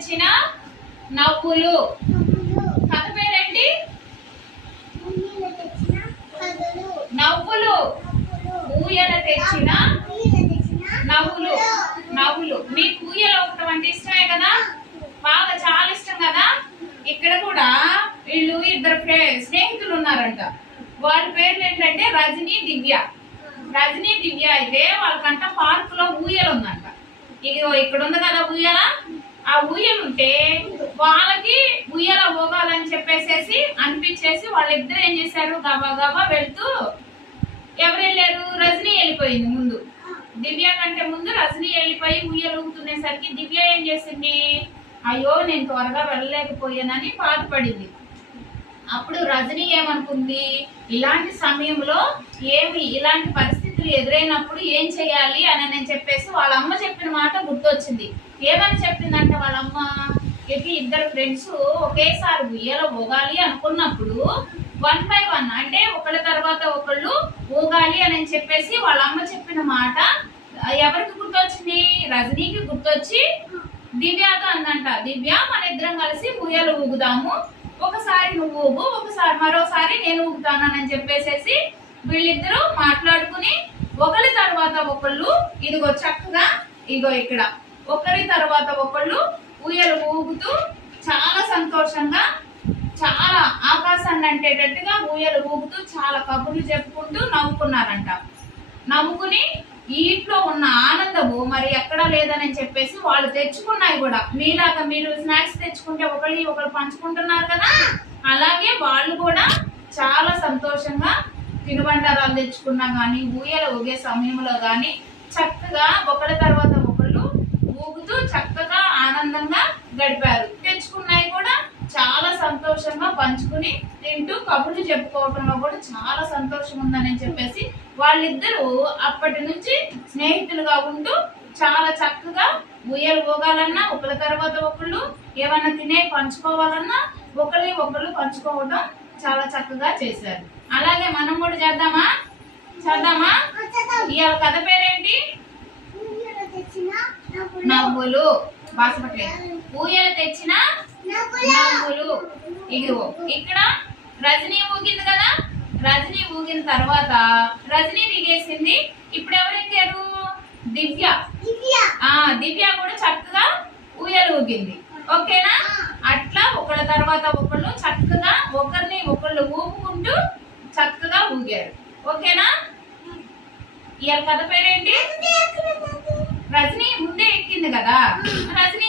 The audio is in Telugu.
తెచ్చిన నవ్వులు. కథ పేరేంటి? నవ్వులు. ఊయల తెచ్చిన నవ్వులు. నవ్వులు. మీకు ఊయల ఒకటి అంటే ఇష్టమే కదా, బాగా చాలా ఇష్టం కదా. ఇక్కడ కూడా వీళ్ళు ఇద్దరు స్నేహితులు ఉన్నారంట. వాళ్ళ పేర్లు ఏంటంటే రజనీ, దివ్య. రజనీ, దివ్య అయితే వాళ్ళకంట పార్క్ లో ఊయల ఉందంట. ఇదిగో ఇక్కడ ఉంది కదా ఊయల. ఆ ఊయల ఉంటే వాళ్ళకి ఊయల పోగాలని చెప్పేసేసి అనిపించేసి వాళ్ళిద్దరు ఏం చేశారు, గబా గబా వెళ్తూ, ఎవరు వెళ్ళారు, రజనీ వెళ్ళిపోయింది ముందు. దివ్య కంటే ముందు రజనీ వెళ్ళిపోయి ఊయల ఊగుతునేసరికి దివ్య ఏం చేసింది, అయ్యో నేను త్వరగా వెళ్ళలేకపోయానని బాధపడింది. అప్పుడు రజనీ ఏమనుకుంది, ఇలాంటి సమయంలో ఇలాంటి పరిస్థితులు ఎదురైనప్పుడు ఏం చేయాలి అని చెప్పేసి వాళ్ళ అమ్మ చెప్పిన మాట గుర్తొచ్చింది. ఏమని చెప్పిందంటే వాళ్ళమ్మ, ఇద్దరు ఫ్రెండ్స్ ఒకేసారి ఉయ్యాల ఊగాలి అనుకున్నప్పుడు 1 by 1 అంటే ఒకళ్ళ తర్వాత ఒకళ్ళు ఊగాలి అని చెప్పేసి వాళ్ళ అమ్మ చెప్పిన మాట ఎవరికి గుర్తొచ్చింది, రజనీకి గుర్తొచ్చి దివ్యతో అందంట, దివ్య మన ఇద్దరం కలిసి ఉయ్యాల ఊగుదాము, ఒకసారి నువ్వు ఊగు, మరోసారి నేను ఊగుతానని చెప్పేసేసి వీళ్ళిద్దరూ మాట్లాడుకుని ఒకరి తర్వాత ఒకళ్ళు ఇదిగో చక్కగా ఇగో ఇక్కడ ఒకరి తర్వాత ఒకళ్ళు ఊయలు ఊగుతూ చాలా సంతోషంగా, చాలా ఆకాశాన్ని అంటేటట్టుగా ఊయలు ఊగుతూ చాలా కబుర్లు చెప్పుకుంటూ నవ్వుకున్నారంట. నవ్వుకుని ఈ ఇంట్లో ఉన్న ఆనందము మరి ఎక్కడా లేదని చెప్పేసి వాళ్ళు తెచ్చుకున్నాయి కూడా. మీలాగా మీరు స్నాక్స్ తెచ్చుకుంటే ఒకళ్ళు పంచుకుంటున్నారు కదా, అలాగే వాళ్ళు కూడా చాలా సంతోషంగా తినుబండారాలు తెచ్చుకున్నా కానీ ఊయల ఊగే సమయంలో కానీ చక్కగా ఒకళ్ళ తర్వాత ఒకళ్ళు ఊగుతూ చక్కగా ఆనందంగా గడిపారు. తెచ్చుకున్నాయి కూడా చాలా సంతోషంగా పంచుకుని తింటూ కబుర్లు చెప్పుకోవటంలో కూడా చాలా సంతోషం ఉందని చెప్పేసి వాళ్ళిద్దరూ అప్పటి నుంచి స్నేహితులుగా ఉంటూ చాలా చక్కగా ఊయలు ఊగాలన్నా ఒకళ్ళ తర్వాత ఒకళ్ళు, ఏమన్నా తినే పంచుకోవాలన్నా ఒకళ్ళు పంచుకోవడం చాలా చక్కగా చేశారు. అలాగే మనం కూడా చేద్దామా? ఇవాళ కథ పేరేంటి? నవ్వులు. బాసపట్లే ఊయల తెచ్చిన నవ్వులు. ఇదిగో ఇక్కడ రజనీ ఊగింది కదా, రజనీ ఊగిన తర్వాత రజనీ దిగేసింది. ఇప్పుడు ఎవరు ఎక్కారు? దివ్య. దివ్య కూడా చక్కగా ఊయలు ఊగింది. ఓకేనా? అట్లా ఒకళ్ళ తర్వాత ఒకళ్ళు చక్కగా ఒకరిని ఒకళ్ళు ఊపుకుంటూ చక్కగా ఊగారు. ఓకేనా? ఇవాళ కథ పేరేంటి? రజనీ ముందే ఎక్కింది కదా, రజనీ